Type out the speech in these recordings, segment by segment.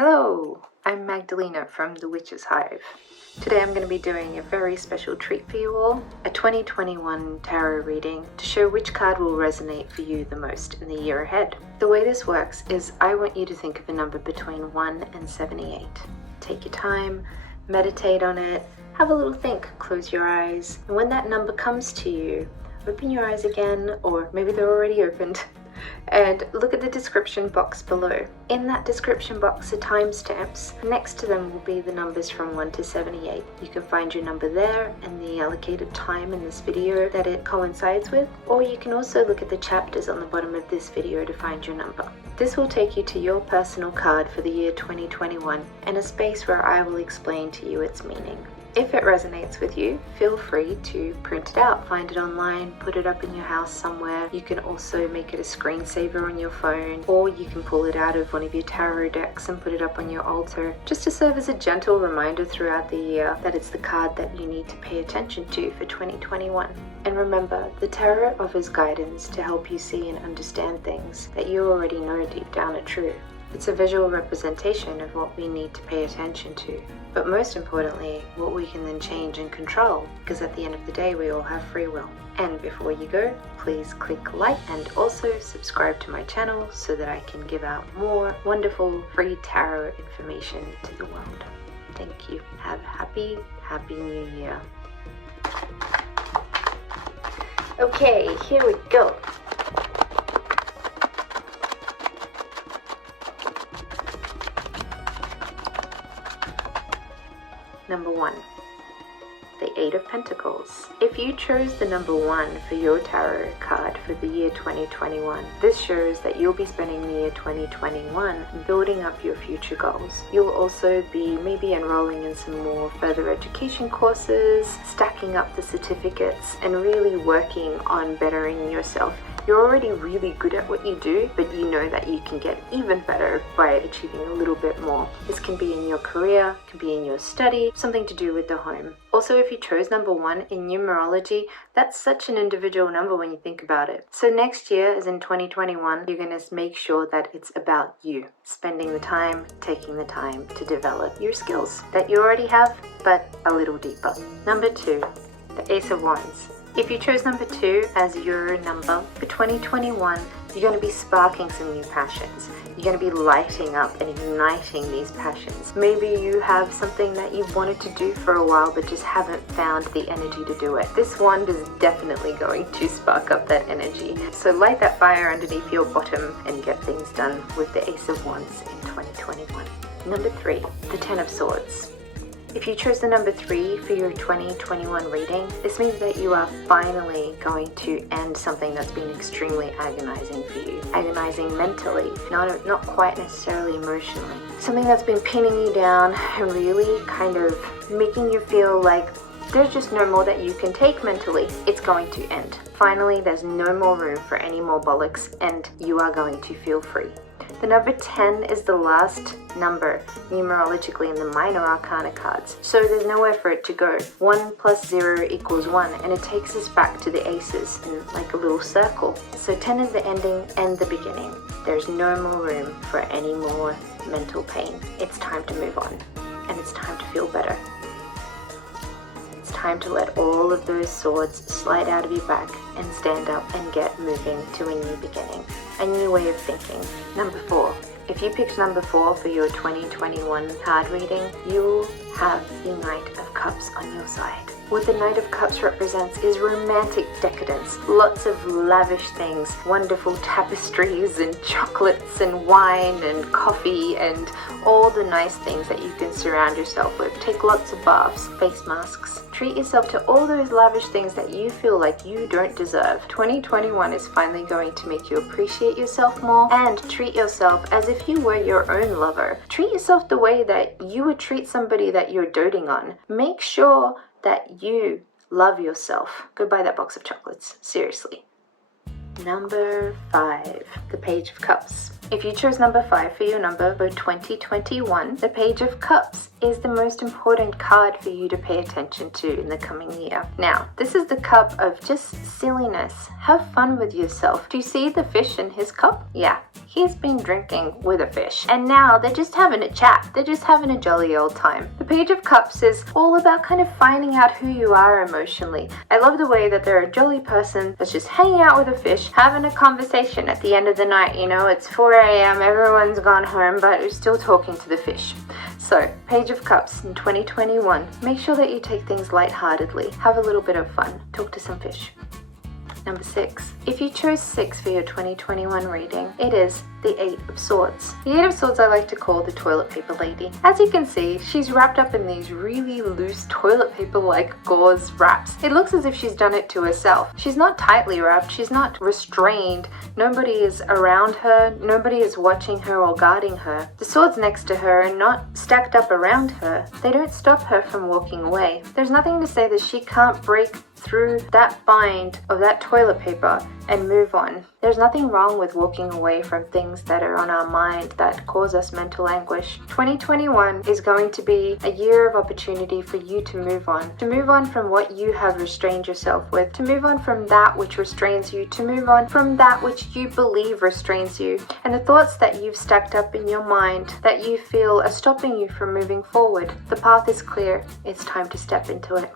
Hello, I'm Magdalena from The Witch's Hive. Today I'm going to be doing a very special treat for you all, a 2021 tarot reading to show which card will resonate for you the most in the year ahead. The way this works is I want you to think of a number between 1 and 78. Take your time, meditate on it, have a little think, close your eyes, and when that number comes to you, open your eyes again, or maybe they're already opened, and look at the description box below. In that description box are timestamps. Next to them will be the numbers from 1 to 78. You can find your number there and the allocated time in this video that it coincides with, or you can also look at the chapters on the bottom of this video to find your number. This will take you to your personal card for the year 2021 and a space where I will explain to you its meaning. If it resonates with you, feel free to print it out, find it online, put it up in your house somewhere. You can also make it a screensaver on your phone, or you can pull it out of one of your tarot decks and put it up on your altar, just to serve as a gentle reminder throughout the year that it's the card that you need to pay attention to for 2021. And remember, the tarot offers guidance to help you see and understand things that you already know deep down are true. It's a visual representation of what we need to pay attention to, but most importantly, what we can then change and control, because at the end of the day, we all have free will. And before you go, please click like and also subscribe to my channel so that I can give out more wonderful free tarot information to the world. Thank you. Have a happy new year. Okay, here we go. Number 1, the 8 of Pentacles. If you chose the number 1 for your tarot card for the year 2021, this shows that you'll be spending the year 2021 building up your future goals. You'll also be maybe enrolling in some more further education courses, stacking up the certificates, and really working on bettering yourself. You're already really good at what you do, but you know that you can get even better by achieving a little bit more. This can be in your career, can be in your study, something to do with the home. Also, if you chose number 1 in numerology, that's such an individual number when you think about it. So next year, as in 2021, you're going to make sure that it's about you. Spending the time, taking the time to develop your skills that you already have, but a little deeper. Number 2, the Ace of Wands. If you chose number 2 as your number for 2021, you're going to be sparking some new passions. You're going to be lighting up and igniting these passions. Maybe you have something that you've wanted to do for a while but just haven't found the energy to do it. This wand is definitely going to spark up that energy. So light that fire underneath your bottom and get things done with the Ace of Wands in 2021. Number 3, the 10 of Swords. If you chose the number 3 for your 2021 reading, this means that you are finally going to end something that's been extremely agonizing for you. Agonizing mentally, not quite necessarily emotionally. Something that's been pinning you down and really kind of making you feel like there's just no more that you can take mentally. It's going to end. Finally, there's no more room for any more bollocks and you are going to feel free. The number 10 is the last number numerologically in the minor arcana cards, so there's nowhere for it to go. 1 plus 0 equals 1, and it takes us back to the aces in like a little circle. So 10 is the ending and the beginning. There's no more room for any more mental pain. It's time to move on, and it's time to feel better. It's time to let all of those swords slide out of your back and stand up and get moving to a new beginning, a new way of thinking. Number 4. If you picked number 4 for your 2021 card reading, you'll have the Knight of Cups on your side. What the Knight of Cups represents is romantic decadence, lots of lavish things, wonderful tapestries and chocolates and wine and coffee and all the nice things that you can surround yourself with. Take lots of baths, face masks. Treat yourself to all those lavish things that you feel like you don't deserve. 2021 is finally going to make you appreciate yourself more and treat yourself as if you were your own lover. Treat yourself the way that you would treat somebody that you're doting on. Make sure that you love yourself. Go buy that box of chocolates. Seriously. Number 5, the Page of Cups. If you chose number 5 for your number for 2021, the Page of Cups is the most important card for you to pay attention to in the coming year. Now, this is the cup of just silliness. Have fun with yourself. Do you see the fish in his cup? Yeah, he's been drinking with a fish. And now they're just having a chat. They're just having a jolly old time. The Page of Cups is all about kind of finding out who you are emotionally. I love the way that they're a jolly person that's just hanging out with a fish, having a conversation at the end of the night. You know, it's 4 a.m., everyone's gone home, but you're still talking to the fish. So, Page of Cups in 2021, make sure that you take things lightheartedly. Have a little bit of fun. Talk to some fish. Number 6. If you chose 6 for your 2021 reading, it is the 8 of Swords. The 8 of Swords I like to call the toilet paper lady. As you can see, she's wrapped up in these really loose toilet paper-like gauze wraps. It looks as if she's done it to herself. She's not tightly wrapped, she's not restrained. Nobody is around her, nobody is watching her or guarding her. The swords next to her are not stacked up around her. They don't stop her from walking away. There's nothing to say that she can't break through that bind of that toilet paper and move on. There's nothing wrong with walking away from things that are on our mind that cause us mental anguish. 2021 is going to be a year of opportunity for you to move on from what you have restrained yourself with, to move on from that which restrains you, to move on from that which you believe restrains you, and the thoughts that you've stacked up in your mind that you feel are stopping you from moving forward. The path is clear. It's time to step into it.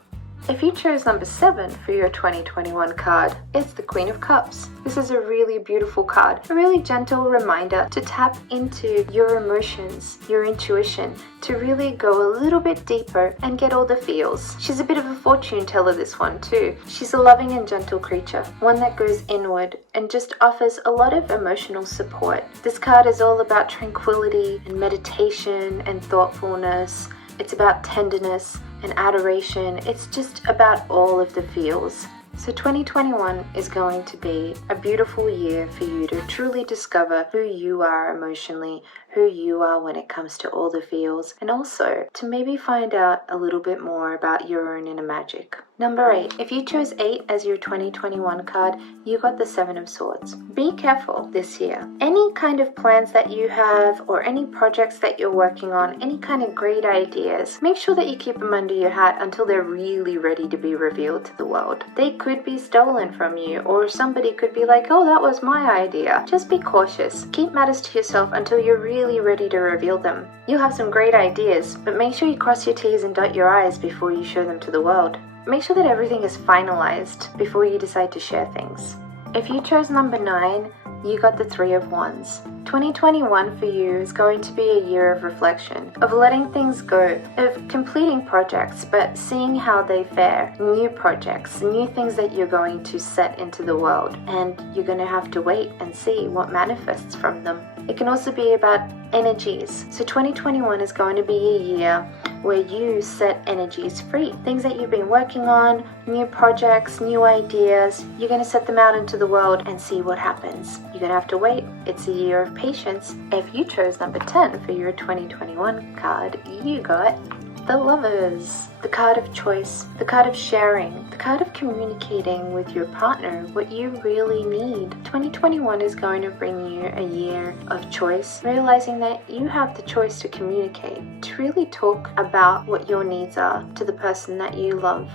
If you chose number 7 for your 2021 card, it's the Queen of Cups. This is a really beautiful card, a really gentle reminder to tap into your emotions, your intuition, to really go a little bit deeper and get all the feels. She's a bit of a fortune teller, this one too. She's a loving and gentle creature, one that goes inward and just offers a lot of emotional support. This card is all about tranquility and meditation and thoughtfulness. It's about tenderness and adoration. It's just about all of the feels. So 2021 is going to be a beautiful year for you to truly discover who you are emotionally, who you are when it comes to all the feels, and also to maybe find out a little bit more about your own inner magic. Number 8. If you chose 8 as your 2021 card, you got the 7 of Swords. Be careful this year. Any kind of plans that you have or any projects that you're working on, any kind of great ideas, make sure that you keep them under your hat until they're really ready to be revealed to the world. They could be stolen from you, or somebody could be like, oh, that was my idea. Just be cautious. Keep matters to yourself until you're really ready to reveal them. You'll have some great ideas, but make sure you cross your T's and dot your I's before you show them to the world. Make sure that everything is finalized before you decide to share things. If you chose number 9, you got the 3 of Wands. 2021 for you is going to be a year of reflection, of letting things go, of completing projects, but seeing how they fare. New projects, new things that you're going to set into the world, and you're going to have to wait and see what manifests from them. It can also be about energies. So 2021 is going to be a year where you set energies free. Things that you've been working on, new projects, new ideas, you're going to set them out into the world and see what happens. You're going to have to wait. It's a year of patience. If you chose number 10 for your 2021 card, you got the Lovers. The card of choice, the card of sharing, the card of communicating with your partner what you really need. 2021 is going to bring you a year of choice, realizing that you have the choice to communicate, to really talk about what your needs are to the person that you love.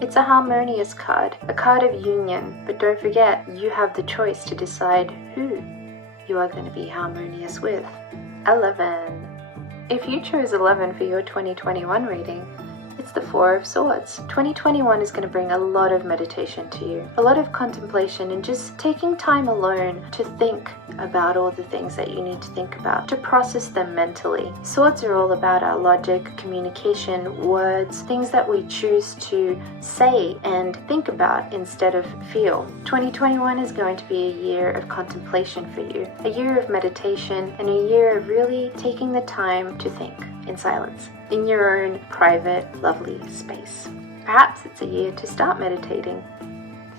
It's a harmonious card, a card of union, but don't forget, you have the choice to decide who you are going to be harmonious with. 11. If you chose 11 for your 2021 reading, it's the 4 of Swords. 2021 is going to bring a lot of meditation to you, a lot of contemplation, and just taking time alone to think about all the things that you need to think about, to process them mentally. Swords are all about our logic, communication, words, things that we choose to say and think about instead of feel. 2021 is going to be a year of contemplation for you, a year of meditation, and a year of really taking the time to think in silence, in your own private, lovely space. Perhaps it's a year to start meditating.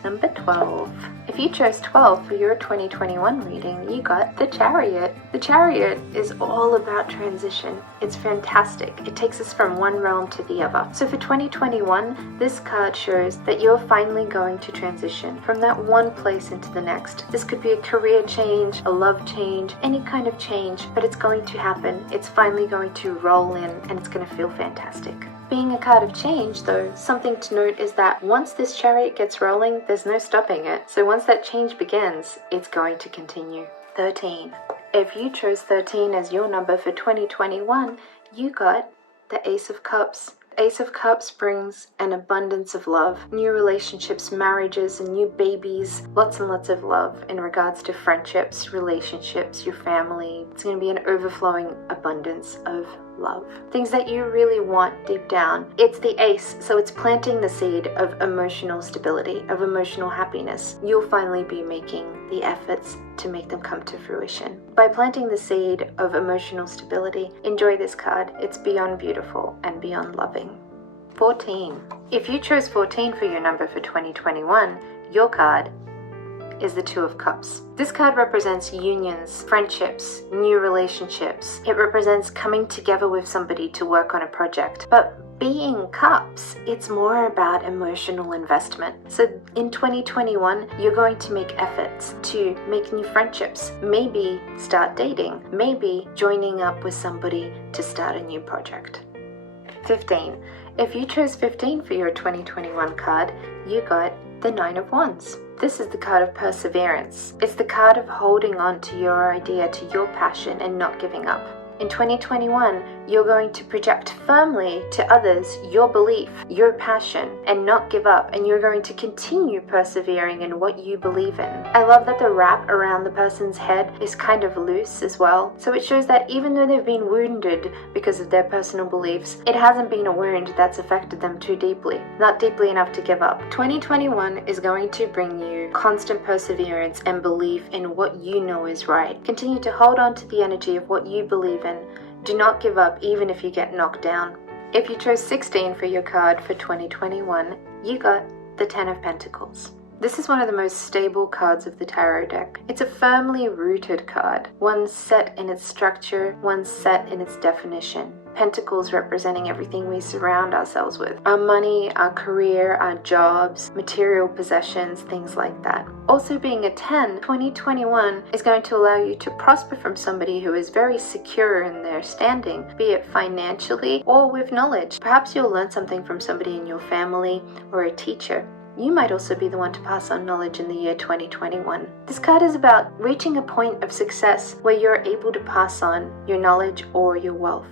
Number 12. If you chose 12 for your 2021 reading, you got the Chariot. The Chariot is all about transition. It's fantastic. It takes us from one realm to the other. So for 2021, this card shows that you're finally going to transition from that one place into the next. This could be a career change, a love change, any kind of change, but it's going to happen. It's finally going to roll in and it's going to feel fantastic. Being a card of change, though, something to note is that once this Chariot gets rolling, there's no stopping it. So once that change begins, it's going to continue. 13. If you chose 13 as your number for 2021, you got the Ace of Cups. Ace of Cups brings an abundance of love, new relationships, marriages, and new babies, lots and lots of love in regards to friendships, relationships, your family. It's going to be an overflowing abundance of love. Things that you really want deep down. It's the Ace, so it's planting the seed of emotional stability, of emotional happiness. You'll finally be making the efforts to make them come to fruition. By planting the seed of emotional stability, enjoy this card. It's beyond beautiful and beyond loving. 14. If you chose 14 for your number for 2021, your card is the Two of Cups. This card represents unions, friendships, new relationships. It represents coming together with somebody to work on a project. But being cups, it's more about emotional investment. So in 2021, you're going to make efforts to make new friendships, maybe start dating, maybe joining up with somebody to start a new project. 15. If you chose 15 for your 2021 card, you got the Nine of Wands. This is the card of perseverance. It's the card of holding on to your idea, to your passion, and not giving up. In 2021, you're going to project firmly to others your belief, your passion, and not give up, and you're going to continue persevering in what you believe in. I love that the wrap around the person's head is kind of loose as well, so it shows that even though they've been wounded because of their personal beliefs, it hasn't been a wound that's affected them too deeply, not deeply enough to give up. 2021 is going to bring you constant perseverance and belief in what you know is right. Continue to hold on to the energy of what you believe in. Do not give up even if you get knocked down. If you chose 16 for your card for 2021, you got the Ten of Pentacles. This is one of the most stable cards of the tarot deck. It's a firmly rooted card, one set in its structure, one set in its definition. Pentacles representing everything we surround ourselves with. Our money, our career, our jobs, material possessions, things like that. Also being a 10, 2021 is going to allow you to prosper from somebody who is very secure in their standing, be it financially or with knowledge. Perhaps you'll learn something from somebody in your family or a teacher. You might also be the one to pass on knowledge in the year 2021. This card is about reaching a point of success where you're able to pass on your knowledge or your wealth.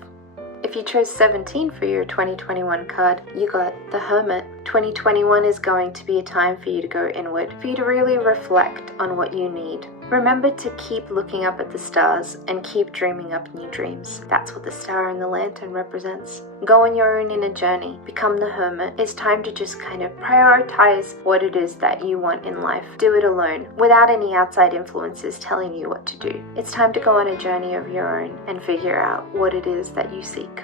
If you chose 17 for your 2021 card, you got the Hermit. 2021 is going to be a time for you to go inward, for you to really reflect on what you need. Remember to keep looking up at the stars and keep dreaming up new dreams. That's what the star and the lantern represents. Go on your own inner journey. Become the hermit. It's time to just kind of prioritize what it is that you want in life. Do it alone, without any outside influences telling you what to do. It's time to go on a journey of your own and figure out what it is that you seek.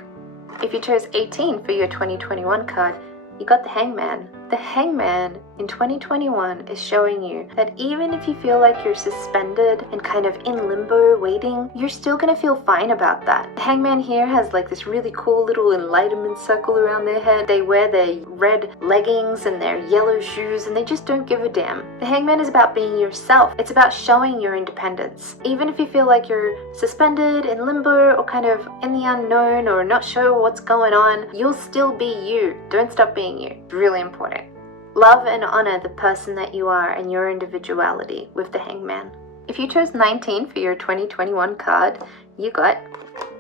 If you chose 18 for your 2021 card, you got the Hangman. The Hangman in 2021 is showing you that even if you feel like you're suspended and kind of in limbo waiting, you're still gonna feel fine about that. The Hangman here has like this really cool little enlightenment circle around their head. They wear their red leggings and their yellow shoes and they just don't give a damn. The Hangman is about being yourself. It's about showing your independence. Even if you feel like you're suspended in limbo or kind of in the unknown or not sure what's going on, you'll still be you. Don't stop being you. It's really important. Love and honor the person that you are and your individuality with the Hangman. If you chose 19 for your 2021 card, you got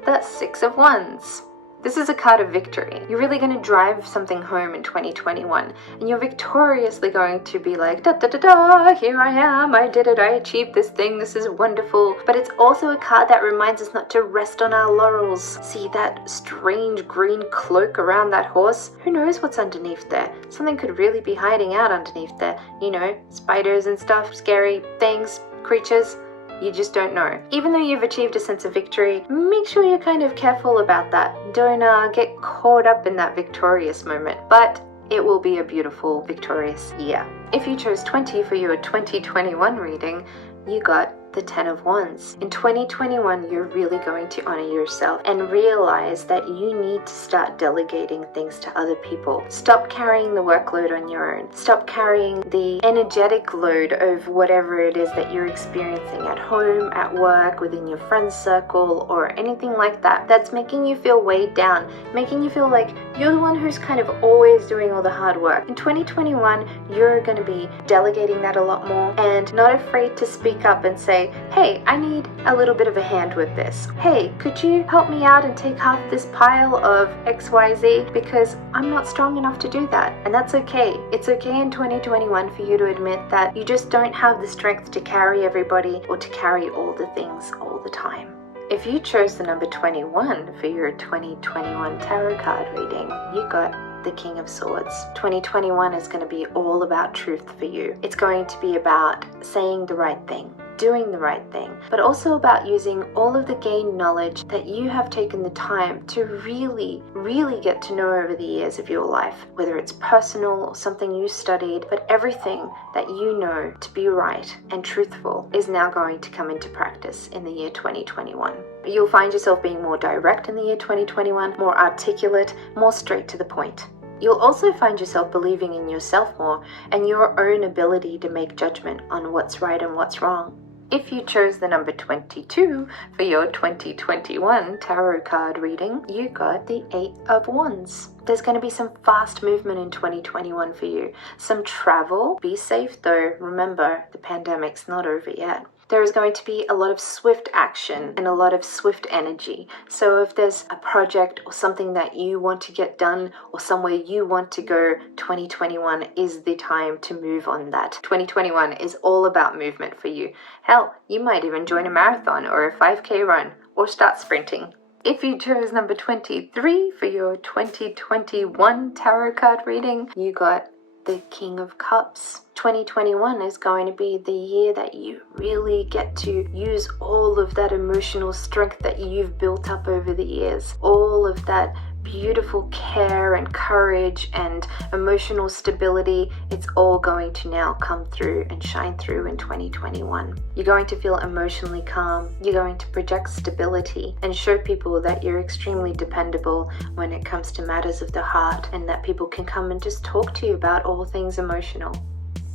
the Six of Wands. This is a card of victory. You're really going to drive something home in 2021 and you're victoriously going to be like, da da da da, here I am, I did it, I achieved this thing, this is wonderful. But it's also a card that reminds us not to rest on our laurels. See that strange green cloak around that horse? Who knows what's underneath there? Something could really be hiding out underneath there. You know, spiders and stuff, scary things, creatures. You just don't know. Even though you've achieved a sense of victory, make sure you're kind of careful about that. Don't get caught up in that victorious moment. But It will be a beautiful, victorious year. If you chose 20 for your 2021 reading, you got the 10 of Wands. In 2021, you're really going to honor yourself and realize that you need to start delegating things to other people. Stop carrying the workload on your own. Stop carrying the energetic load of whatever it is that you're experiencing at home, at work, within your friends circle, or anything like that that's making you feel weighed down, making you feel like you're the one who's kind of always doing all the hard work. In 2021, you're going to be delegating that a lot more and not afraid to speak up and say, hey, I need a little bit of a hand with this. Hey, could you help me out and take half this pile of XYZ because I'm not strong enough to do that. And that's okay. It's okay in 2021 for you to admit that you just don't have the strength to carry everybody or to carry all the things all the time. If you chose the number 21 for your 2021 tarot card reading, you got the King of Swords. 2021 is going to be all about truth for you. It's going to be about saying the right thing, doing the right thing, but also about using all of the gained knowledge that you have taken the time to really get to know over the years of your life, whether it's personal or something you studied, but everything that you know to be right and truthful is now going to come into practice in the year 2021. You'll find yourself being more direct in the year 2021, more articulate, more straight to the point. You'll also find yourself believing in yourself more and your own ability to make judgment on what's right and what's wrong. If you chose the number 22 for your 2021 tarot card reading, you got the 8 of Wands. There's going to be some fast movement in 2021 for you. Some travel. Be safe though. Remember, the pandemic's not over yet. There is going to be a lot of swift action and a lot of swift energy. So if there's a project or something that you want to get done or somewhere you want to go, 2021 is the time to move on that. 2021 is all about movement for you. Hell, you might even join a marathon or a 5K run or start sprinting. If you chose number 23 for your 2021 tarot card reading, you got the King of Cups. 2021 is going to be the year that you really get to use all of that emotional strength that you've built up over the years, all of that beautiful care and courage and emotional stability. It's all going to now come through and shine through in 2021. You're going to feel emotionally calm. You're going to project stability and show people that you're extremely dependable when it comes to matters of the heart, and that people can come and just talk to you about all things emotional.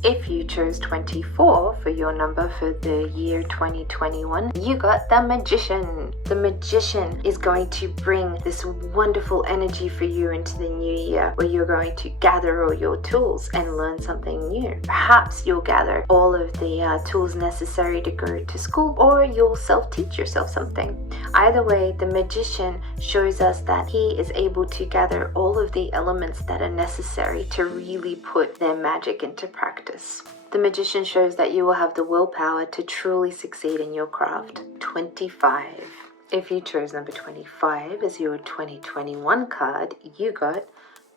If you chose 24 for your number for the year 2021, you got the Magician. The Magician is going to bring this wonderful energy for you into the new year, where you're going to gather all your tools and learn something new. Perhaps you'll gather all of the tools necessary to go to school, or you'll self-teach yourself something. Either way, the Magician shows us that he is able to gather all of the elements that are necessary to really put their magic into practice. The Magician shows that you will have the willpower to truly succeed in your craft. 25. If you chose number 25 as your 2021 card, you got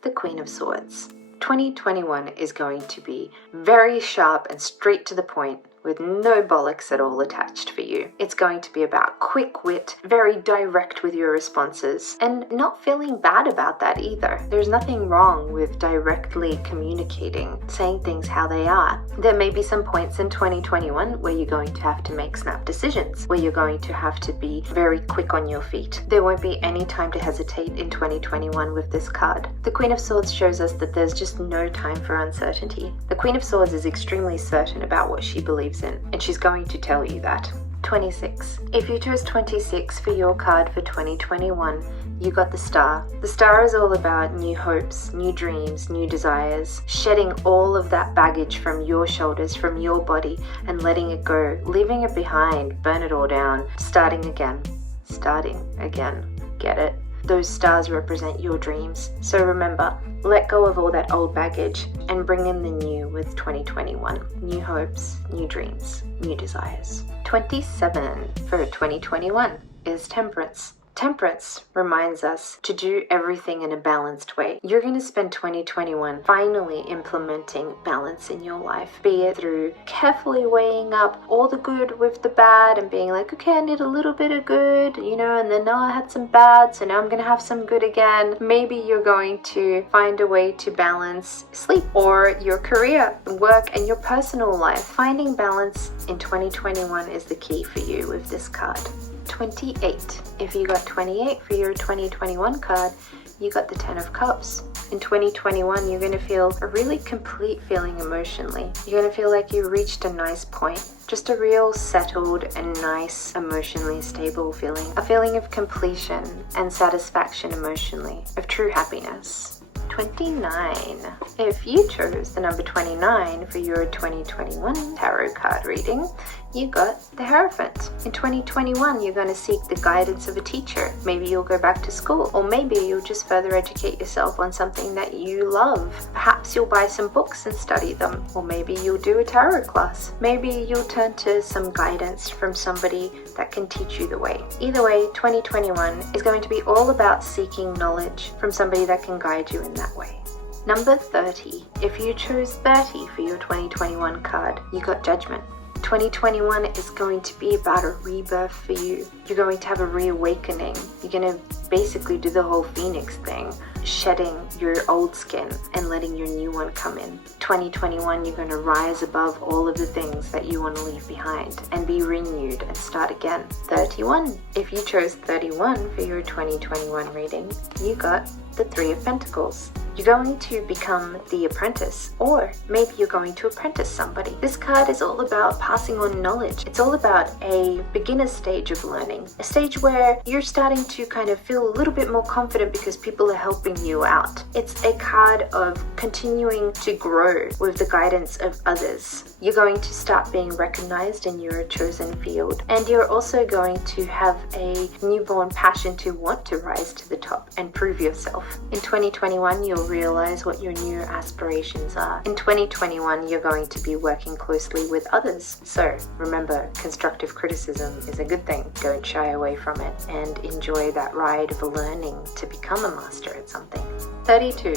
the Queen of Swords. 2021 is going to be very sharp and straight to the point, with no bollocks at all attached for you. It's going to be about quick wit, very direct with your responses, and not feeling bad about that either. There's nothing wrong with directly communicating, saying things how they are. There may be some points in 2021 where you're going to have to make snap decisions, where you're going to have to be very quick on your feet. There won't be any time to hesitate in 2021 with this card. The Queen of Swords shows us that there's just no time for uncertainty. The Queen of Swords is extremely certain about what she believes in, and she's going to tell you that. 26. If you chose 26 for your card for 2021, you got the Star. The Star is all about new hopes, new dreams, new desires, shedding all of that baggage from your shoulders, from your body, and letting it go, leaving it behind, burn it all down, starting again. Get it? Those stars represent your dreams. So remember, let go of all that old baggage and bring in the new with 2021. New hopes, new dreams, new desires. 27 for 2021 is Temperance. Temperance reminds us to do everything in a balanced way. You're going to spend 2021 finally implementing balance in your life, be it through carefully weighing up all the good with the bad and being like, okay, I need a little bit of good, and then now I had some bad, so now I'm going to have some good again. Maybe you're going to find a way to balance sleep or your career, work, and your personal life. Finding balance in 2021 is the key for you with this card. 28. If you got 28 for your 2021 card, you got the 10 of Cups. In 2021, you're going to feel a really complete feeling emotionally. You're going to feel like you reached a nice point. Just a real settled and nice, emotionally stable feeling. A feeling of completion and satisfaction emotionally, of true happiness. 29. If you chose the number 29 for your 2021 tarot card reading, you got the Hierophant. In 2021, you're going to seek the guidance of a teacher. Maybe you'll go back to school, or maybe you'll just further educate yourself on something that you love. Perhaps you'll buy some books and study them, or maybe you'll do a tarot class. Maybe you'll turn to some guidance from somebody that can teach you the way. Either way, 2021 is going to be all about seeking knowledge from somebody that can guide you in that way. Number 30. If you chose 30 for your 2021 card, you got Judgment. 2021 is going to be about a rebirth for you. You're going to have a reawakening. You're going to basically do the whole Phoenix thing, shedding your old skin and letting your new one come in. 2021, you're going to rise above all of the things that you want to leave behind and be renewed and start again. 31. If you chose 31 for your 2021 reading, you got the 3 of Pentacles. You're going to become the apprentice, or maybe you're going to apprentice somebody. This card is all about passing on knowledge. It's all about a beginner stage of learning, a stage where you're starting to kind of feel a little bit more confident because people are helping you out. It's a card of continuing to grow with the guidance of others. You're going to start being recognized in your chosen field, and you're also going to have a newborn passion to want to rise to the top and prove yourself. In 2021, you'll realize what your new aspirations are. In 2021, you're going to be working closely with others. So remember, constructive criticism is a good thing. Don't shy away from it and enjoy that ride of learning to become a master at something. 32.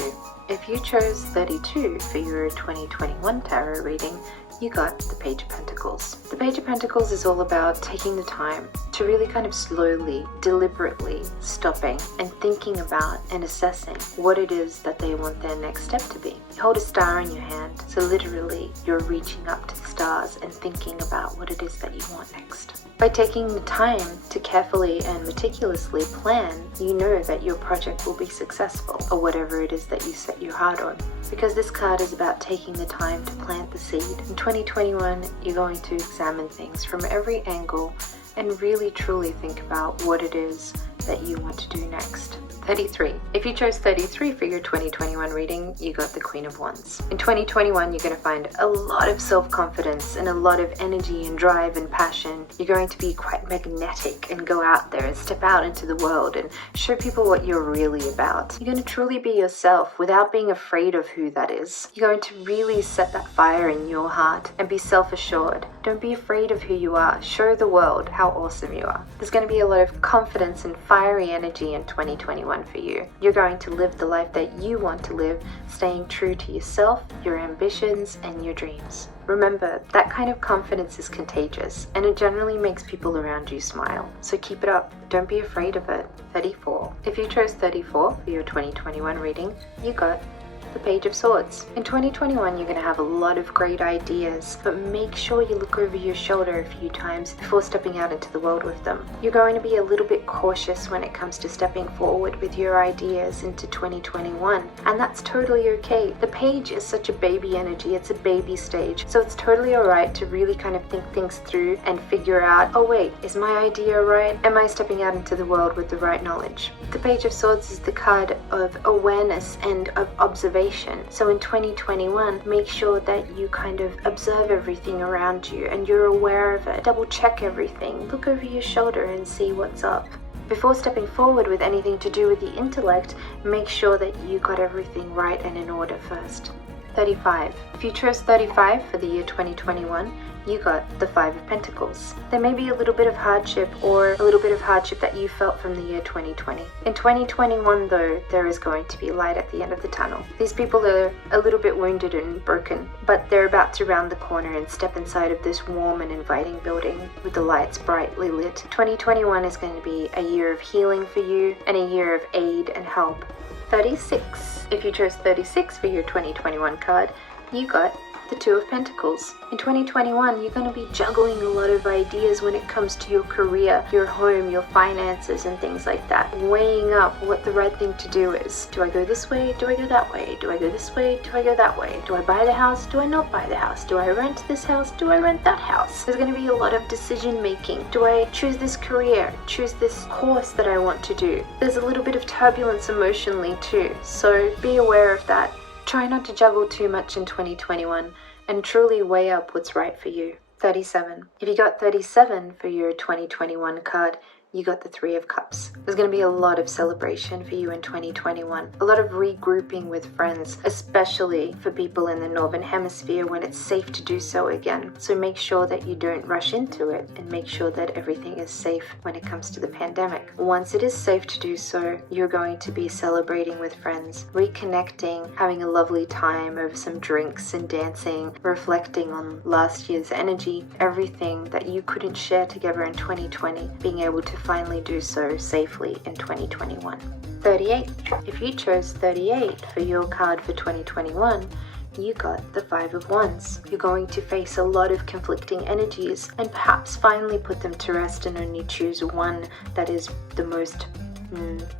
If you chose 32 for your 2021 tarot reading, you got the Page of Pentacles. The Page of Pentacles is all about taking the time to really kind of slowly, deliberately stopping and thinking about and assessing what it is that they want their next step to be. You hold a star in your hand, so literally you're reaching up to the stars and thinking about what it is that you want next. By taking the time to carefully and meticulously plan, you know that your project will be successful, or whatever it is that you set your heart on. Because this card is about taking the time to plant the seed. In 2021, you're going to examine things from every angle and really truly think about what it is that you want to do next. 33. If you chose 33 for your 2021 reading, you got the Queen of Wands. In 2021, you're going to find a lot of self-confidence and a lot of energy and drive and passion. You're going to be quite magnetic and go out there and step out into the world and show people what you're really about. You're going to truly be yourself without being afraid of who that is. You're going to really set that fire in your heart and be self-assured. Don't be afraid of who you are. Show the world how awesome you are. There's going to be a lot of confidence and fiery energy in 2021 for you. You're going to live the life that you want to live, staying true to yourself, your ambitions, and your dreams. Remember, that kind of confidence is contagious, and it generally makes people around you smile. So keep it up. Don't be afraid of it. 34. If you chose 34 for your 2021 reading, you got the Page of Swords. In 2021, you're going to have a lot of great ideas, but make sure you look over your shoulder a few times before stepping out into the world with them. You're going to be a little bit cautious when it comes to stepping forward with your ideas into 2021, and that's totally okay. The Page is such a baby energy, it's a baby stage, so it's totally alright to really kind of think things through and figure out, oh wait, is my idea right? Am I stepping out into the world with the right knowledge? The Page of Swords is the card of awareness and of observation. So in 2021, make sure that you kind of observe everything around you and you're aware of it. Double check everything. Look over your shoulder and see what's up. Before stepping forward with anything to do with the intellect, make sure that you got everything right and in order first. 35. If you chose 35 for the year 2021, you got the Five of Pentacles. There may be a little bit of hardship or a little bit of hardship that you felt from the year 2020. In 2021 though, there is going to be light at the end of the tunnel. These people are a little bit wounded and broken, but they're about to round the corner and step inside of this warm and inviting building with the lights brightly lit. 2021 is going to be a year of healing for you and a year of aid and help. 36. If you chose 36 for your 2021 card, you got the Two of Pentacles. In 2021, you're going to be juggling a lot of ideas when it comes to your career, your home, your finances, and things like that. Weighing up what the right thing to do is. Do I go this way? Do I go that way? Do I go this way? Do I go that way? Do I buy the house? Do I not buy the house? Do I rent this house? Do I rent that house? There's going to be a lot of decision making. Do I choose this career? Choose this course that I want to do? There's a little bit of turbulence emotionally too, so be aware of that. Try not to juggle too much in 2021 and truly weigh up what's right for you. 37. If you got 37 for your 2021 card, you got the Three of Cups. There's going to be a lot of celebration for you in 2021. A lot of regrouping with friends, especially for people in the Northern Hemisphere when it's safe to do so again. So make sure that you don't rush into it and make sure that everything is safe when it comes to the pandemic. Once it is safe to do so, you're going to be celebrating with friends, reconnecting, having a lovely time over some drinks and dancing, reflecting on last year's energy, everything that you couldn't share together in 2020, being able to finally do so safely in 2021. 38. If you chose 38 for your card for 2021, you got the Five of Wands. You're going to face a lot of conflicting energies and perhaps finally put them to rest and only choose one that is the most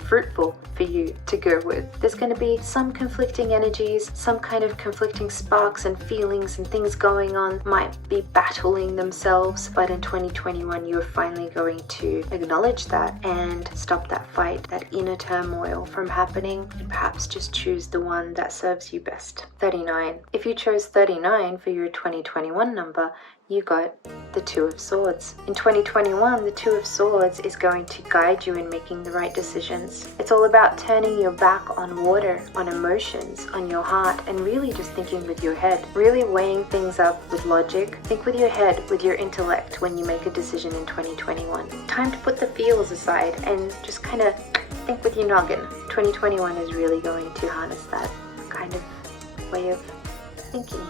fruitful for you to go with. There's going to be some conflicting energies, some kind of conflicting sparks and feelings and things going on might be battling themselves, but in 2021 you're finally going to acknowledge that and stop that fight, that inner turmoil from happening, and perhaps just choose the one that serves you best. 39. If you chose 39 for your 2021 number, you got the Two of Swords. In 2021, the Two of Swords is going to guide you in making the right decisions. It's all about turning your back on water, on emotions, on your heart, and really just thinking with your head. Really weighing things up with logic. Think with your head, with your intellect when you make a decision in 2021. Time to put the feels aside and just kind of think with your noggin. 2021 is really going to harness that kind of way of thinking.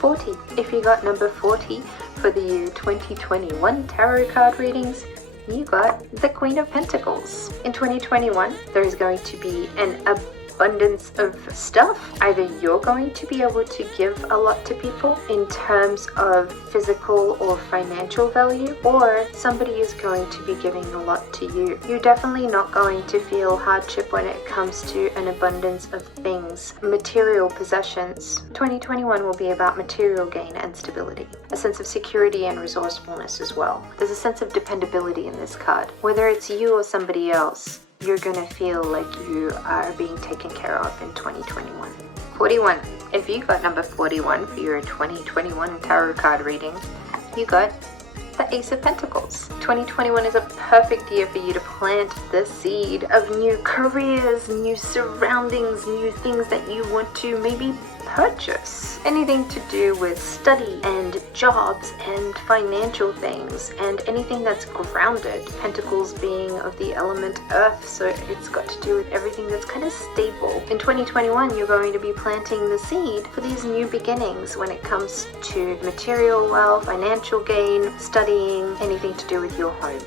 40. If you got number 40 for the year 2021 tarot card readings, you got the Queen of Pentacles. In 2021, there is going to be an abundance of stuff. Either you're going to be able to give a lot to people in terms of physical or financial value, or somebody is going to be giving a lot to you. You're definitely not going to feel hardship when it comes to an abundance of things, material possessions. 2021 will be about material gain and stability, a sense of security and resourcefulness as well. There's a sense of dependability in this card. Whether it's you or somebody else, you're gonna feel like you are being taken care of in 2021. 41. If you got number 41 for your 2021 tarot card reading, you got the Ace of Pentacles. 2021 is a perfect year for you to plant the seed of new careers, new surroundings, new things that you want to maybe purchase. Anything to do with study and jobs and financial things and anything that's grounded. Pentacles being of the element earth, so it's got to do with everything that's kind of stable. In 2021, you're going to be planting the seed for these new beginnings when it comes to material wealth, financial gain, studying, anything to do with your home.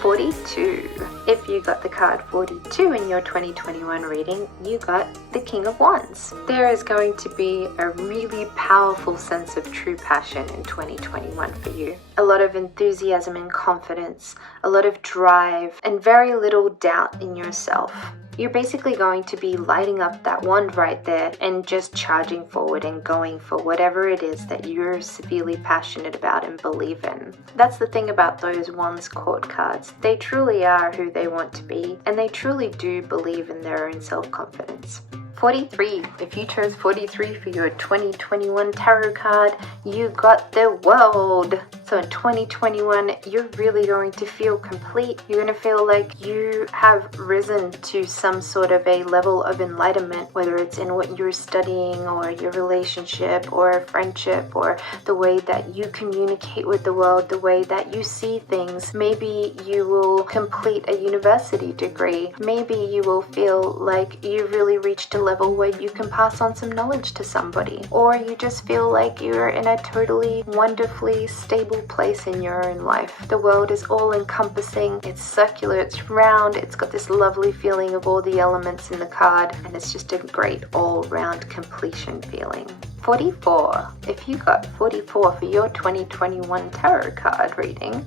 42. If you got the card 42 in your 2021 reading, you got the King of Wands. There is going to be a really powerful sense of true passion in 2021 for you. A lot of enthusiasm and confidence, a lot of drive, and very little doubt in yourself. You're basically going to be lighting up that wand right there and just charging forward and going for whatever it is that you're severely passionate about and believe in. That's the thing about those Wands court cards. They truly are who they want to be, and they truly do believe in their own self-confidence. 43. If you chose 43 for your 2021 tarot card, you got the World. So in 2021, you're really going to feel complete. You're going to feel like you have risen to some sort of a level of enlightenment, whether it's in what you're studying or your relationship or a friendship or the way that you communicate with the world, the way that you see things. Maybe you will complete a university degree. Maybe you will feel like you really reached a level where you can pass on some knowledge to somebody, or you just feel like you're in a totally wonderfully stable place in your own life. The world is all encompassing, it's circular, it's round, it's got this lovely feeling of all the elements in the card, and it's just a great all-round completion feeling. 44. If you got 44 for your 2021 tarot card reading,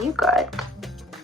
you got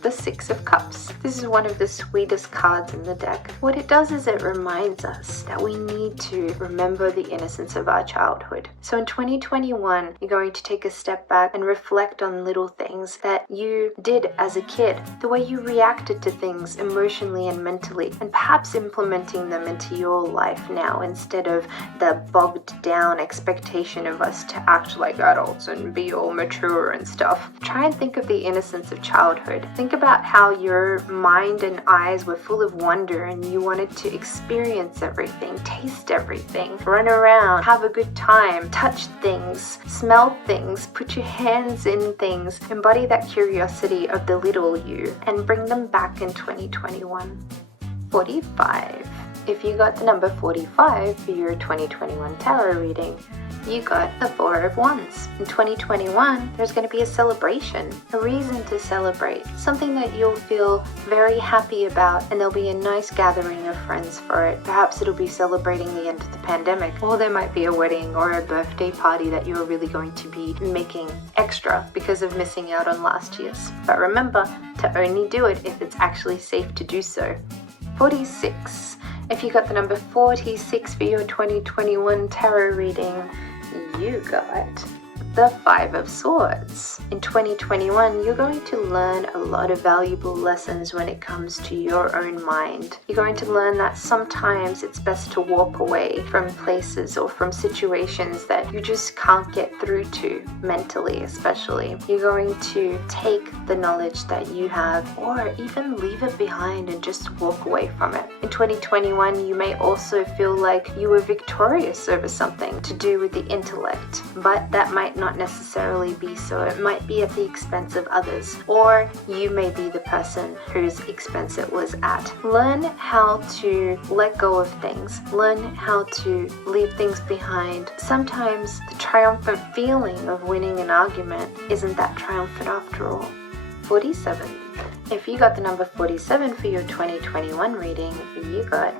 the Six of Cups. This is one of the sweetest cards in the deck. What it does is it reminds us that we need to remember the innocence of our childhood. So in 2021, you're going to take a step back and reflect on little things that you did as a kid, the way you reacted to things emotionally and mentally, and perhaps implementing them into your life now instead of the bogged down expectation of us to act like adults and be all mature and stuff. Try and think of the innocence of childhood. Think about how your mind and eyes were full of wonder and you wanted to experience everything, taste everything, run around, have a good time, touch things, smell things, put your hands in things, embody that curiosity of the little you and bring them back in 2021. 45. If you got the number 45 for your 2021 tarot reading, you got the Four of Wands. In 2021, there's going to be a celebration, a reason to celebrate, something that you'll feel very happy about, and there'll be a nice gathering of friends for it. Perhaps it'll be celebrating the end of the pandemic, or there might be a wedding or a birthday party that you're really going to be making extra because of missing out on last year's. But remember to only do it if it's actually safe to do so. 46. If you got the number 46 for your 2021 tarot reading, you got the Five of Swords. In 2021, you're going to learn a lot of valuable lessons when it comes to your own mind. You're going to learn that sometimes it's best to walk away from places or from situations that you just can't get through to, mentally especially. You're going to take the knowledge that you have or even leave it behind and just walk away from it. In 2021, you may also feel like you were victorious over something to do with the intellect, but that might not necessarily be so. It might be at the expense of others, or you may be the person whose expense it was at. Learn how to let go of things. Learn how to leave things behind. Sometimes the triumphant feeling of winning an argument isn't that triumphant after all. 47. If you got the number 47 for your 2021 reading, you got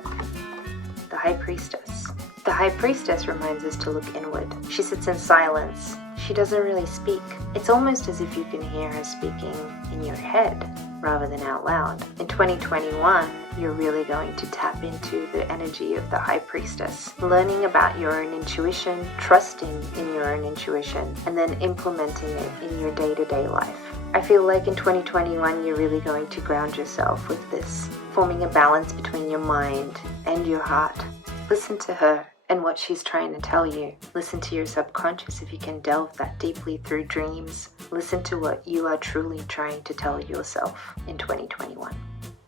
the High Priestess. The High Priestess reminds us to look inward. She sits in silence. She doesn't really speak. It's almost as if you can hear her speaking in your head rather than out loud. In 2021, you're really going to tap into the energy of the High Priestess, learning about your own intuition, trusting in your own intuition, and then implementing it in your day-to-day life. I feel like in 2021, you're really going to ground yourself with this, forming a balance between your mind and your heart. Listen to her and what she's trying to tell you. Listen to your subconscious if you can delve that deeply through dreams. Listen to what you are truly trying to tell yourself in 2021.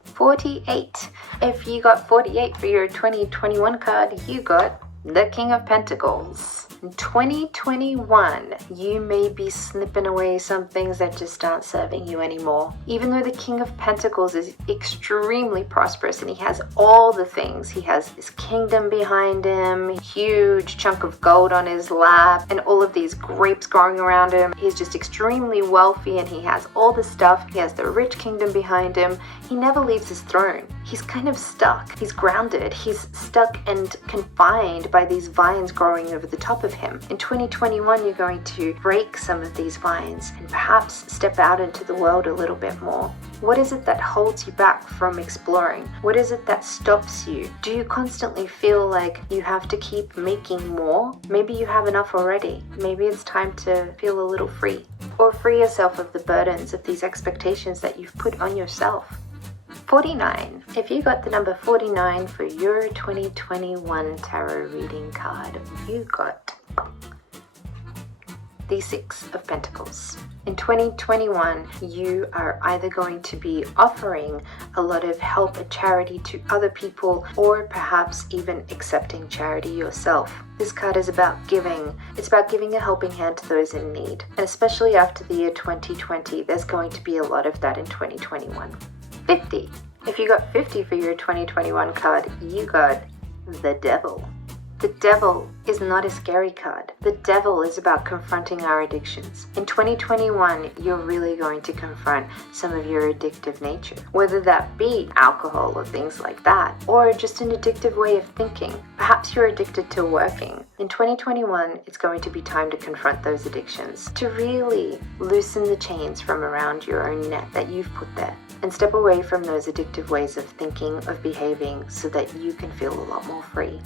48. If you got 48 for your 2021 card, you got the King of Pentacles. In 2021, you may be snipping away some things that just aren't serving you anymore. Even though the King of Pentacles is extremely prosperous and he has all the things. He has his kingdom behind him, huge chunk of gold on his lap, and all of these grapes growing around him. He's just extremely wealthy and he has all the stuff. He has the rich kingdom behind him. He never leaves his throne. He's kind of stuck. He's grounded. He's stuck and confined by these vines growing over the top of him. In 2021, you're going to break some of these vines and perhaps step out into the world a little bit more. What is it that holds you back from exploring? What is it that stops you? Do you constantly feel like you have to keep making more? Maybe you have enough already. Maybe it's time to feel a little free. Or free yourself of the burdens of these expectations that you've put on yourself. 49. If you got the number 49 for your 2021 tarot reading card, you got the Six of Pentacles. In 2021, you are either going to be offering a lot of help and charity to other people, or perhaps even accepting charity yourself. This card is about giving. It's about giving a helping hand to those in need. And especially after the year 2020, there's going to be a lot of that in 2021. 50. If you got 50 for your 2021 card, you got the Devil. The Devil is not a scary card. The Devil is about confronting our addictions. In 2021, you're really going to confront some of your addictive nature, whether that be alcohol or things like that, or just an addictive way of thinking. Perhaps you're addicted to working. In 2021, it's going to be time to confront those addictions, to really loosen the chains from around your own neck that you've put there, and step away from those addictive ways of thinking, of behaving, so that you can feel a lot more free.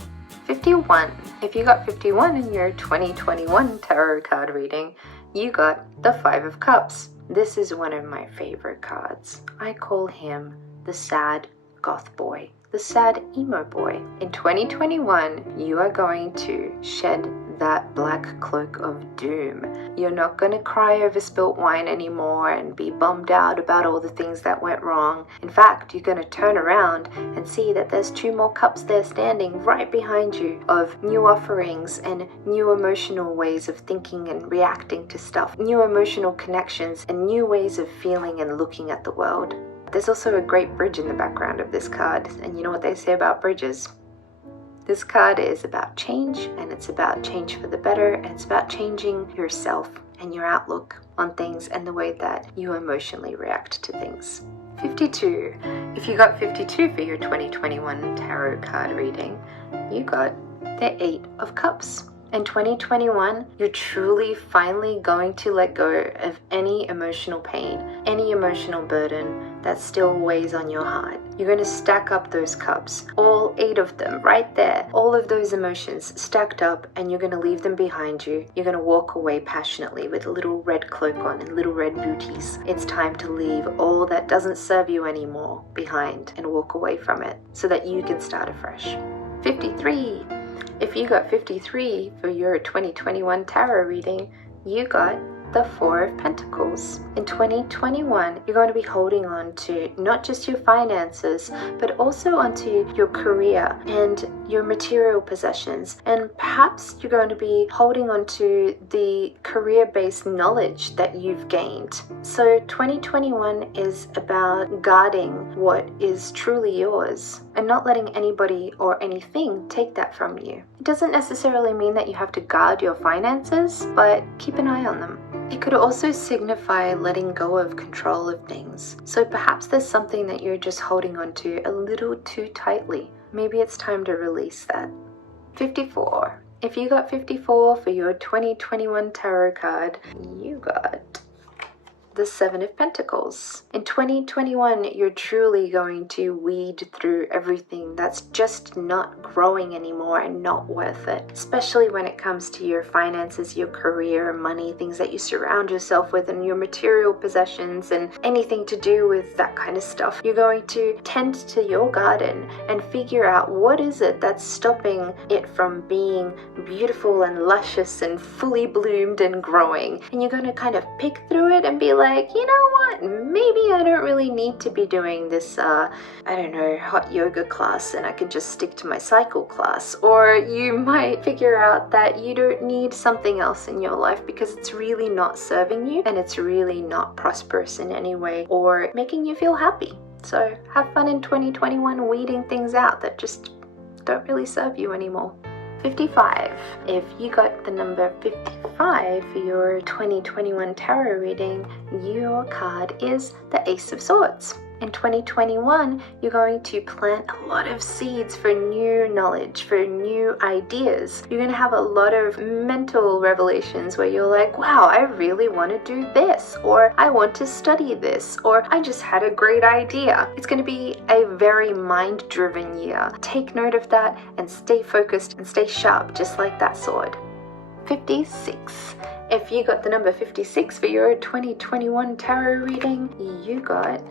51. If you got 51 in your 2021 tarot card reading, you got the Five of Cups. This is one of my favorite cards. I call him the sad goth boy, the sad emo boy. In 2021, you are going to shed that black cloak of doom. You're not going to cry over spilt wine anymore and be bummed out about all the things that went wrong. In fact, you're going to turn around and see that there's 2 more cups there standing right behind you of new offerings and new emotional ways of thinking and reacting to stuff, new emotional connections and new ways of feeling and looking at the world. There's also a great bridge in the background of this card, and you know what they say about bridges? This card is about change, and it's about change for the better, and it's about changing yourself and your outlook on things and the way that you emotionally react to things. 52. If you got 52 for your 2021 tarot card reading, you got the Eight of Cups. In 2021, you're truly finally going to let go of any emotional pain, any emotional burden that still weighs on your heart. You're going to stack up those cups, all 8 of them right there, all of those emotions stacked up, and you're going to leave them behind you. You're going to walk away passionately with a little red cloak on and little red booties. It's time to leave all that doesn't serve you anymore behind and walk away from it so that you can start afresh. 53. If you got 53 for your 2021 tarot reading, you got the Four of Pentacles. In 2021, you're going to be holding on to not just your finances, but also onto your career and your material possessions. And perhaps you're going to be holding on to the career-based knowledge that you've gained. So 2021 is about guarding what is truly yours and not letting anybody or anything take that from you. It doesn't necessarily mean that you have to guard your finances, but keep an eye on them. It could also signify letting go of control of things. So perhaps there's something that you're just holding on to a little too tightly. Maybe it's time to release that. 54. If you got 54 for your 2021 tarot card, you got the Seven of Pentacles. In 2021, you're truly going to weed through everything that's just not growing anymore and not worth it, especially when it comes to your finances, your career, money, things that you surround yourself with, and your material possessions and anything to do with that kind of stuff. You're going to tend to your garden and figure out what is it that's stopping it from being beautiful and luscious and fully bloomed and growing. And you're going to kind of pick through it and be like, you know what, maybe I don't really need to be doing this, hot yoga class, and I can just stick to my cycle class. Or you might figure out that you don't need something else in your life because it's really not serving you and it's really not prosperous in any way or making you feel happy. So have fun in 2021 weeding things out that just don't really serve you anymore. 55. If you got the number 55 for your 2021 tarot reading, your card is the Ace of Swords. In 2021, you're going to plant a lot of seeds for new knowledge, for new ideas. You're going to have a lot of mental revelations where you're like, wow, I really want to do this, or I want to study this, or I just had a great idea. It's going to be a very mind-driven year. Take note of that and stay focused and stay sharp, just like that sword. 56. If you got the number 56 for your 2021 tarot reading, you got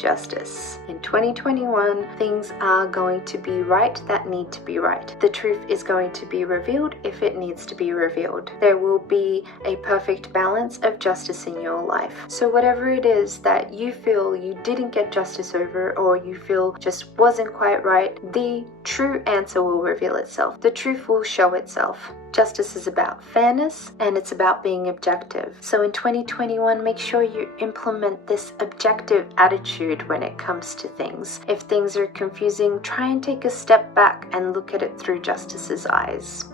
justice. In 2021, things are going to be right that need to be right. The truth is going to be revealed if it needs to be revealed. There will be a perfect balance of justice in your life. So whatever it is that you feel you didn't get justice over, or you feel just wasn't quite right, the true answer will reveal itself. The truth will show itself. Justice is about fairness, and it's about being objective. So in 2021, make sure you implement this objective attitude when it comes to things. If things are confusing, try and take a step back and look at it through justice's eyes.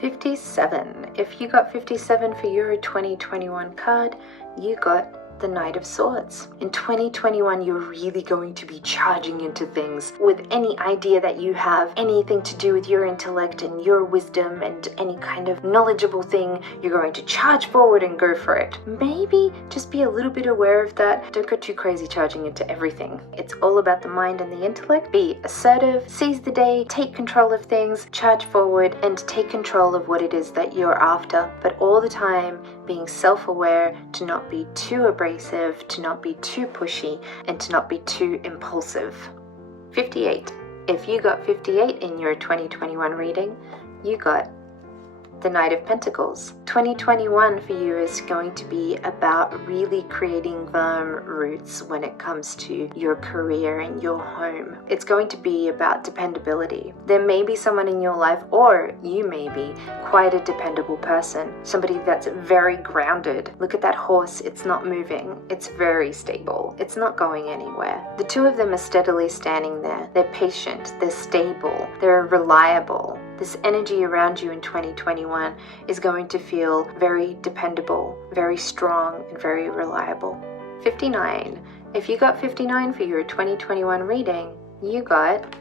57. If you got 57 for your 2021 card, you got the Knight of Swords. In 2021, you're really going to be charging into things with any idea that you have, anything to do with your intellect and your wisdom and any kind of knowledgeable thing. You're going to charge forward and go for it. Maybe just be a little bit aware of that. Don't go too crazy charging into everything. It's all about the mind and the intellect. Be assertive, seize the day, take control of things, charge forward, and take control of what it is that you're after. But all the time, being self-aware to not be too abrasive, to not be too pushy, and to not be too impulsive. 58. If you got 58 in your 2021 reading, you got the Knight of Pentacles. 2021 for you is going to be about really creating firm roots when it comes to your career and your home. It's going to be about dependability. There may be someone in your life, or you may be quite a dependable person, somebody that's very grounded. Look at that horse, it's not moving, it's very stable, it's not going anywhere. The two of them are steadily standing there. They're patient, they're stable, they're reliable. This energy around you in 2021 is going to feel very dependable, very strong, and very reliable. 59. If you got 59 for your 2021 reading, you got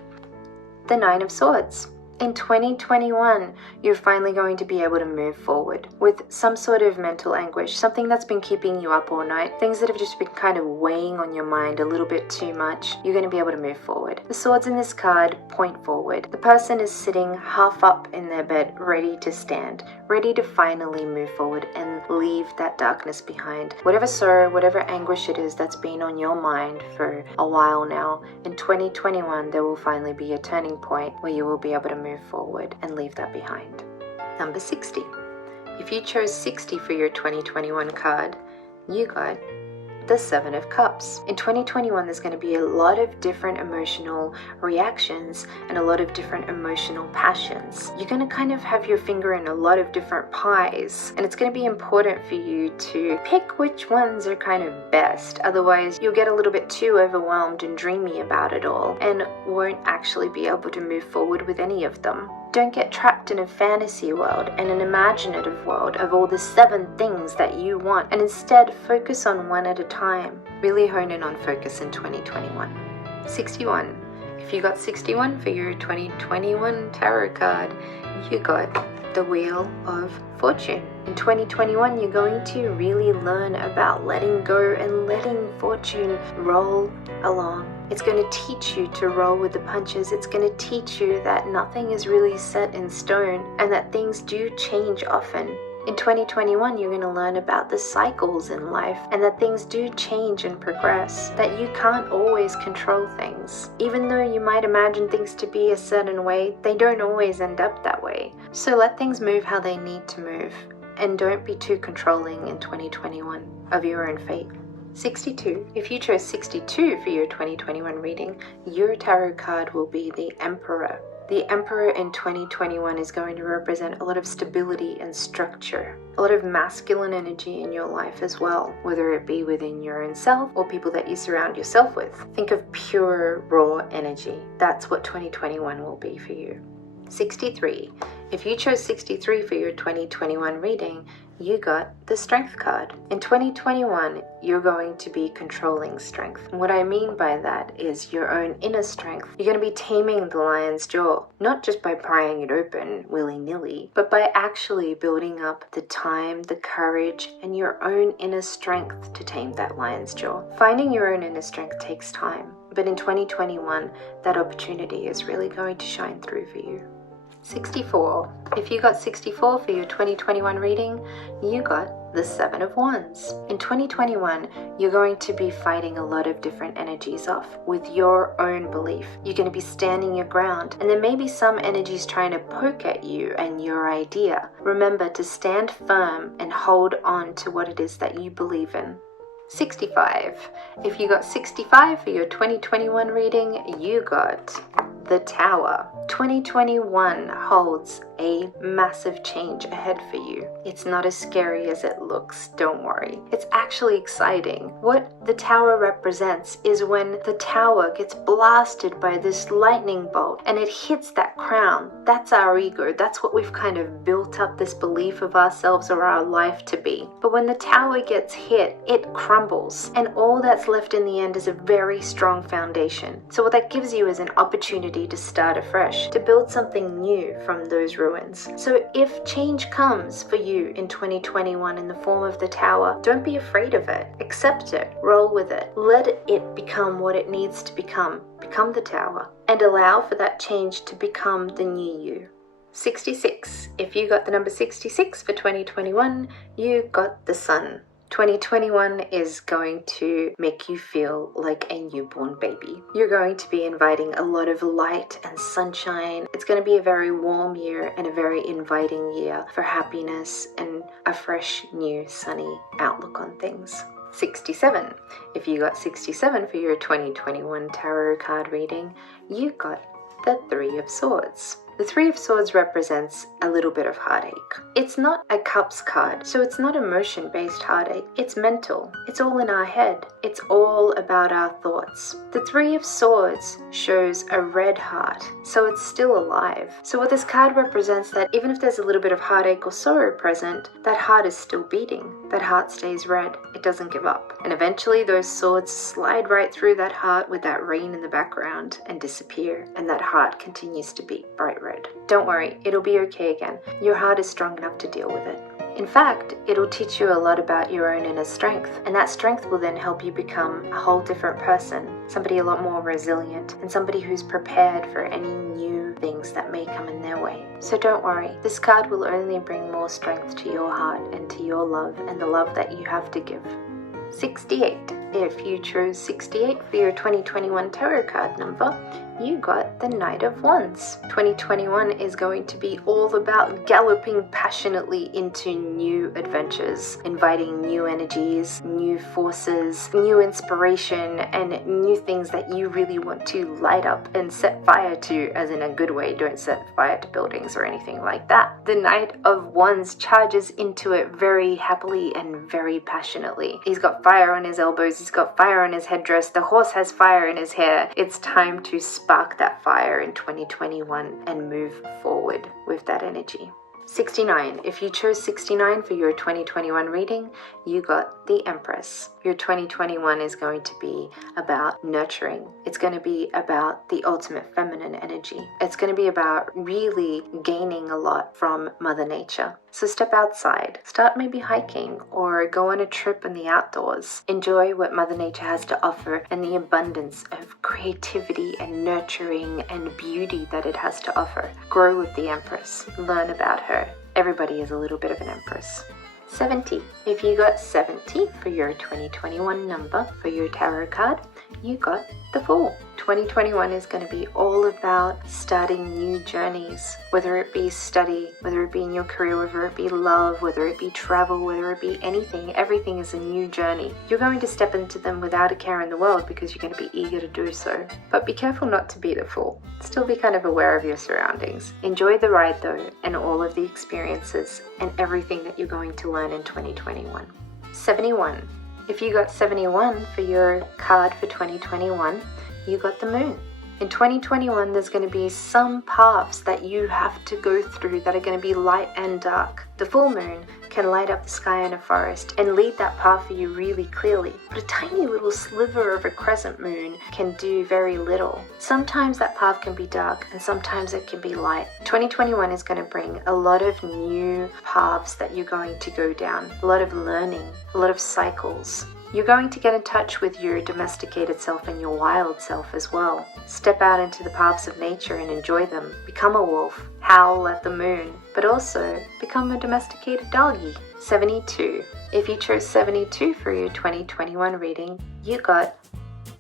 the Nine of Swords. In 2021, you're finally going to be able to move forward with some sort of mental anguish, something that's been keeping you up all night, things that have just been kind of weighing on your mind a little bit too much. You're going to be able to move forward. The swords in this card point forward. The person is sitting half up in their bed, ready to stand, ready to finally move forward and leave that darkness behind. Whatever sorrow, whatever anguish it is that's been on your mind for a while now, in 2021, there will finally be a turning point where you will be able to move forward and leave that behind. Number 60. If you chose 60 for your 2021 card, you got the Seven of Cups. In 2021, there's going to be a lot of different emotional reactions and a lot of different emotional passions. You're going to kind of have your finger in a lot of different pies, and it's going to be important for you to pick which ones are kind of best. Otherwise, you'll get a little bit too overwhelmed and dreamy about it all and won't actually be able to move forward with any of them. Don't get trapped in a fantasy world and an imaginative world of all the 7 things that you want, and instead focus on one at a time. Really hone in on focus in 2021. 61. If you got 61 for your 2021 tarot card, you got the Wheel of Fortune. In 2021, you're going to really learn about letting go and letting fortune roll along. It's going to teach you to roll with the punches. It's going to teach you that nothing is really set in stone and that things do change often. In 2021, you're going to learn about the cycles in life and that things do change and progress, that you can't always control things. Even though you might imagine things to be a certain way, they don't always end up that way. So let things move how they need to move, and don't be too controlling in 2021 of your own fate. 62. If you chose 62 for your 2021 reading, your tarot card will be the Emperor. The Emperor in 2021 is going to represent a lot of stability and structure, a lot of masculine energy in your life as well, whether it be within your own self or people that you surround yourself with. Think of pure, raw energy. That's what 2021 will be for you. 63. If you chose 63 for your 2021 reading, you got the Strength card. In 2021, you're going to be controlling strength. And what I mean by that is your own inner strength. You're going to be taming the lion's jaw, not just by prying it open willy-nilly, but by actually building up the time, the courage, and your own inner strength to tame that lion's jaw. Finding your own inner strength takes time, but in 2021, that opportunity is really going to shine through for you. 64. If you got 64 for your 2021 reading, you got the Seven of Wands. In 2021, you're going to be fighting a lot of different energies off with your own belief. You're going to be standing your ground, and there may be some energies trying to poke at you and your idea. Remember to stand firm and hold on to what it is that you believe in. 65. If you got 65 for your 2021 reading, you got the Tower. 2021 holds a massive change ahead for you. It's not as scary as it looks, don't worry. It's actually exciting. What the Tower represents is when the tower gets blasted by this lightning bolt and it hits that crown. That's our ego. That's what we've kind of built up this belief of ourselves or our life to be. But when the tower gets hit, it crumbles, and all that's left in the end is a very strong foundation. So what that gives you is an opportunity to start afresh, to build something new from those ruins. So if change comes for you in 2021 in the form of the Tower, don't be afraid of it. Accept it. Roll with it. Let it become what it needs to become. Become the Tower. And allow for that change to become the new you. 66. If you got the number 66 for 2021, you got the Sun. 2021 is going to make you feel like a newborn baby. You're going to be inviting a lot of light and sunshine. It's going to be a very warm year and a very inviting year for happiness and a fresh, new, sunny outlook on things. 67. If you got 67 for your 2021 tarot card reading, you got the Three of Swords. The Three of Swords represents a little bit of heartache. It's not a cups card, so it's not emotion-based heartache. It's mental. It's all in our head. It's all about our thoughts. The Three of Swords shows a red heart, so it's still alive. So what this card represents that even if there's a little bit of heartache or sorrow present, that heart is still beating. That heart stays red. It doesn't give up. And eventually those swords slide right through that heart with that rain in the background and disappear. And that heart continues to beat bright red. Don't worry, it'll be okay again. Your heart is strong enough to deal with it. In fact, it'll teach you a lot about your own inner strength, and that strength will then help you become a whole different person, somebody a lot more resilient, and somebody who's prepared for any new things that may come in their way. So don't worry, this card will only bring more strength to your heart and to your love and the love that you have to give. 68. If you chose 68 for your 2021 tarot card number, you got the Knight of Wands. 2021 is going to be all about galloping passionately into new adventures, inviting new energies, new forces, new inspiration, and new things that you really want to light up and set fire to, as in a good way. Don't set fire to buildings or anything like that. The Knight of Wands charges into it very happily and very passionately. He's got fire on his elbows, he's got fire on his headdress, the horse has fire in his hair. It's time to spark that fire in 2021 and move forward with that energy. 69. If you chose 69 for your 2021 reading, you got the Empress. Your 2021 is going to be about nurturing. It's going to be about the ultimate feminine energy. It's going to be about really gaining a lot from Mother Nature. So step outside, start maybe hiking or go on a trip in the outdoors. Enjoy what Mother Nature has to offer and the abundance of creativity and nurturing and beauty that it has to offer. Grow with the Empress. Learn about her. Everybody is a little bit of an Empress. 70. If you got 70 for your 2021 number for your tarot card, you got the Fool. 2021 is going to be all about starting new journeys, whether it be study, whether it be in your career, whether it be love, whether it be travel, whether it be anything. Everything is a new journey. You're going to step into them without a care in the world because you're going to be eager to do so. But be careful not to be the fool. Still be kind of aware of your surroundings. Enjoy the ride though, and all of the experiences and everything that you're going to learn in 2021. 71. If you got 71 for your card for 2021, you got the Moon. In 2021, there's going to be some paths that you have to go through that are going to be light and dark. The full moon can light up the sky in a forest and lead that path for you really clearly. But a tiny little sliver of a crescent moon can do very little. Sometimes that path can be dark and sometimes it can be light. 2021 is going to bring a lot of new paths that you're going to go down, a lot of learning, a lot of cycles. You're going to get in touch with your domesticated self and your wild self as well. Step out into the paths of nature and enjoy them. Become a wolf, howl at the moon, but also become a domesticated doggy. 72. If you chose 72 for your 2021 reading, you got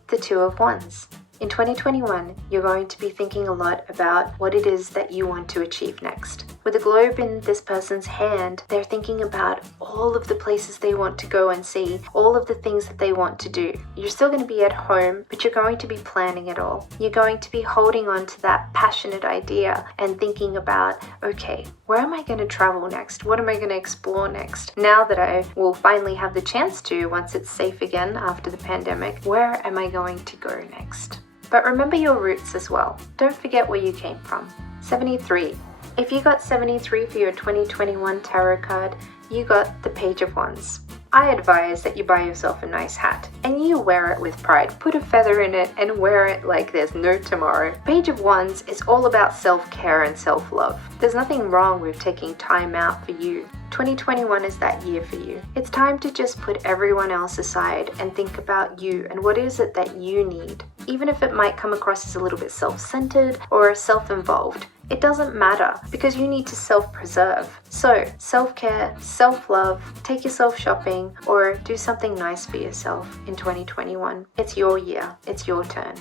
the Two of Wands. In 2021, you're going to be thinking a lot about what it is that you want to achieve next. With the globe in this person's hand, they're thinking about all of the places they want to go and see, all of the things that they want to do. You're still going to be at home, but you're going to be planning it all. You're going to be holding on to that passionate idea and thinking about, okay, where am I going to travel next? What am I going to explore next? Now that I will finally have the chance to, once it's safe again after the pandemic, where am I going to go next? But remember your roots as well. Don't forget where you came from. 73. If you got 73 for your 2021 tarot card, you got the Page of Wands. I advise that you buy yourself a nice hat and you wear it with pride. Put a feather in it and wear it like there's no tomorrow. Page of Wands is all about self-care and self-love. There's nothing wrong with taking time out for you. 2021 is that year for you. It's time to just put everyone else aside and think about you and what is it that you need. Even if it might come across as a little bit self-centered or self-involved, it doesn't matter because you need to self-preserve. So, self-care, self-love, take yourself shopping or do something nice for yourself in 2021. It's your year. It's your turn.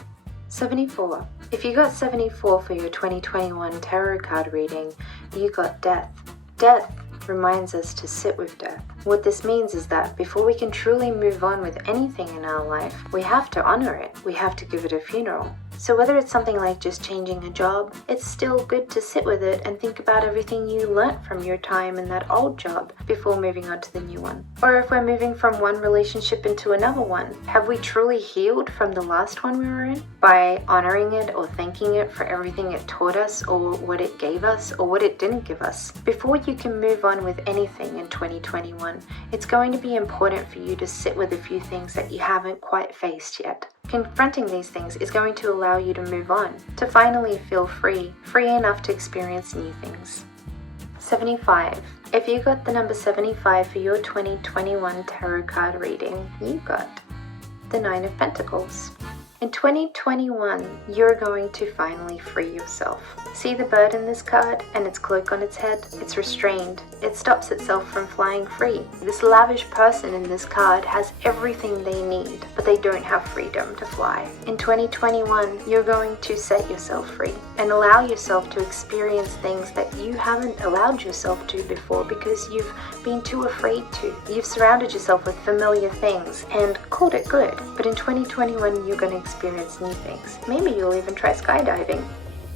74. If you got 74 for your 2021 tarot card reading, you got Death. Death reminds us to sit with death. What this means is that before we can truly move on with anything in our life, we have to honor it. We have to give it a funeral. So whether it's something like just changing a job, it's still good to sit with it and think about everything you learnt from your time in that old job before moving on to the new one. Or if we're moving from one relationship into another one, have we truly healed from the last one we were in? By honoring it or thanking it for everything it taught us or what it gave us or what it didn't give us. Before you can move on with anything in 2021, it's going to be important for you to sit with a few things that you haven't quite faced yet. Confronting these things is going to allow you to move on, to finally feel free enough to experience new things. 75. If you got the number 75 for your 2021 tarot card reading, you got the Nine of Pentacles. In 2021, you're going to finally free yourself. See the bird in this card and its cloak on its head? It's restrained. It stops itself from flying free. This lavish person in this card has everything they need, but they don't have freedom to fly. In 2021, you're going to set yourself free and allow yourself to experience things that you haven't allowed yourself to before because you've been too afraid to. You've surrounded yourself with familiar things and called it good. But in 2021, you're going to experience new things. Maybe you'll even try skydiving.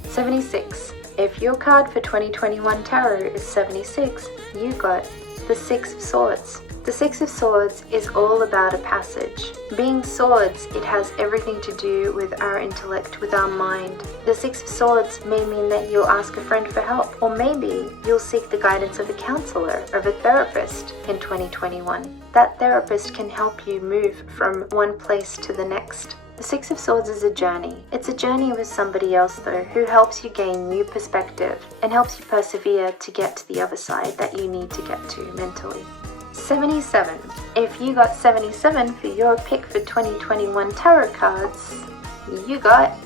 76. If your card for 2021 tarot is 76, you got the Six of Swords. The Six of Swords is all about a passage. Being swords, it has everything to do with our intellect, with our mind. The Six of Swords may mean that you'll ask a friend for help, or maybe you'll seek the guidance of a counselor, of a therapist in 2021. That therapist can help you move from one place to the next. The Six of Swords is a journey. It's a journey with somebody else though, who helps you gain new perspective and helps you persevere to get to the other side that you need to get to mentally. 77. If you got 77 for your pick for 2021 tarot cards, you got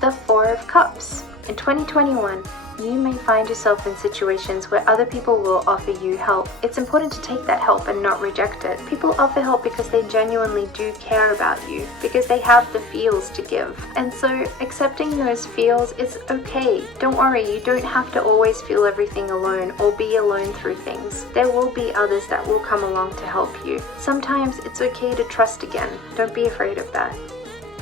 the Four of Cups. In 2021, you may find yourself in situations where other people will offer you help. It's important to take that help and not reject it. People offer help because they genuinely do care about you, because they have the feels to give. And so accepting those feels is okay. Don't worry, you don't have to always feel everything alone or be alone through things. There will be others that will come along to help you. Sometimes it's okay to trust again. Don't be afraid of that.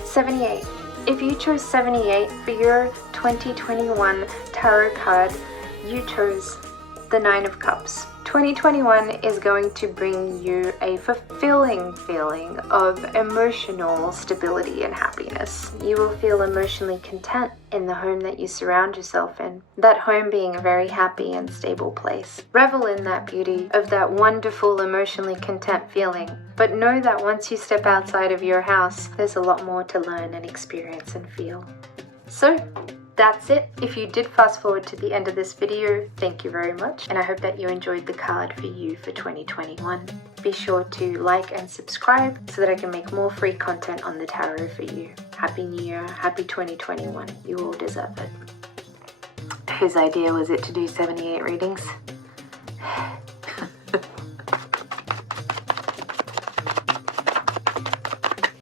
78. If you chose 78 for your 2021 tarot card, you chose the Nine of Cups. 2021 is going to bring you a fulfilling feeling of emotional stability and happiness. You will feel emotionally content in the home that you surround yourself in, that home being a very happy and stable place. Revel in that beauty of that wonderful emotionally content feeling, but know that once you step outside of your house, there's a lot more to learn and experience and feel. So, that's it. If you did fast forward to the end of this video, thank you very much, and I hope that you enjoyed the card for you for 2021. Be sure to like and subscribe so that I can make more free content on the tarot for you. Happy New Year, happy 2021. You all deserve it. Whose idea was it to do 78 readings?